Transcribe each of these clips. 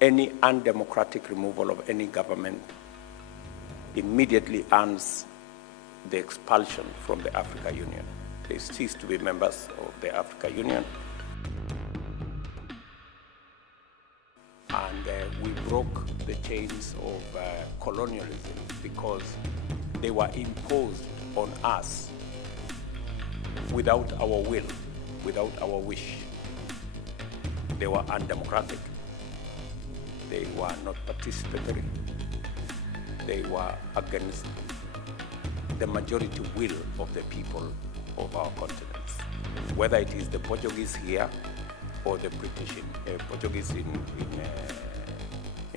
any undemocratic removal of any government immediately earns the expulsion from the African Union. They cease to be members of the African Union. And we broke the chains of colonialism because they were imposed on us without our will, without our wish. They were undemocratic. They were not participatory. They were against the majority will of the people of our continents, whether it is the Portuguese here or the British Portuguese in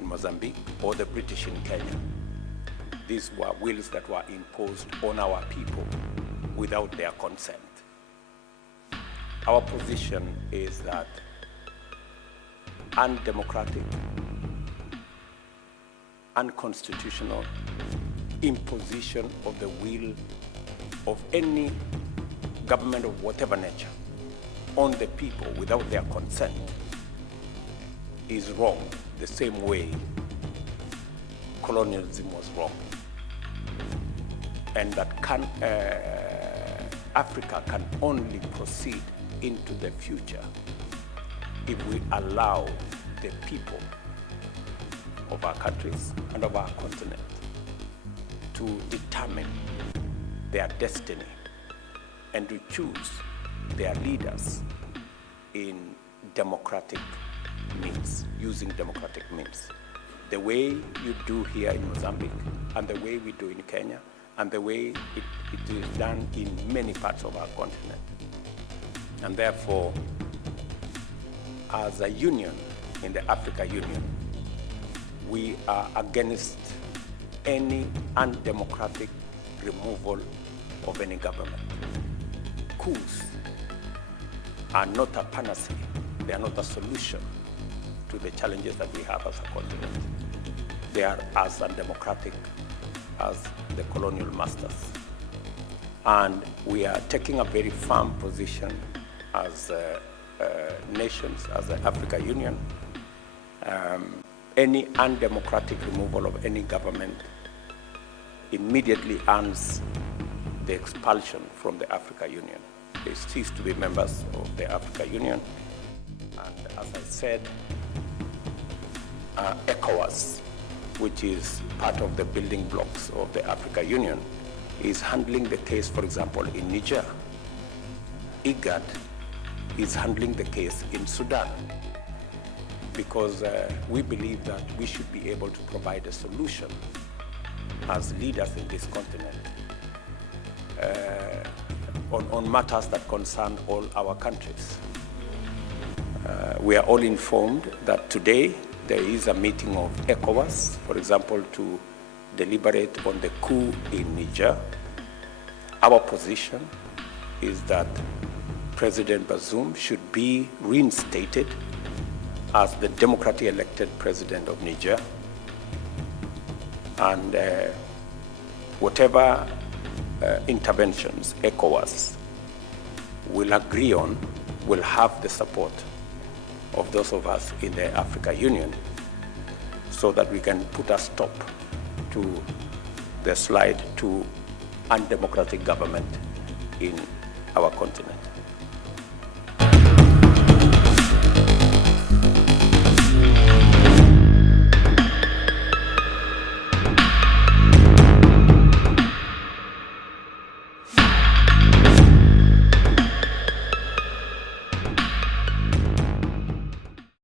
Mozambique or the British in Kenya. These were wills that were imposed on our people without their consent. Our position is that undemocratic, unconstitutional imposition of the will of any government of whatever nature on the people without their consent is wrong, the same way colonialism was wrong. And that Africa can only proceed into the future if we allow the people of our countries and of our continent to determine their destiny and to choose their leaders in democratic means, using democratic means. The way you do here in Mozambique, and the way we do in Kenya, and the way it is done in many parts of our continent. And therefore, as a union in the African Union, we are against any undemocratic removal of any government. Coups are not a panacea. They are not a solution to the challenges that we have as a continent. They are as undemocratic as the colonial masters. And we are taking a very firm position as nations, as the African Union. Any undemocratic removal of any government immediately earns the expulsion from the African Union. They cease to be members of the African Union. And as I said, ECOWAS, which is part of the building blocks of the African Union, is handling the case, for example, in Niger. IGAD is handling the case in Sudan, because we believe that we should be able to provide a solution as leaders in this continent on matters that concern all our countries. We are all informed that today there is a meeting of ECOWAS, for example, to deliberate on the coup in Niger. Our position is that President Bazoum should be reinstated as the democratically elected president of Niger. And whatever interventions ECOWAS will agree on will have the support of those of us in the African Union, so that we can put a stop to the slide to undemocratic government in our continent.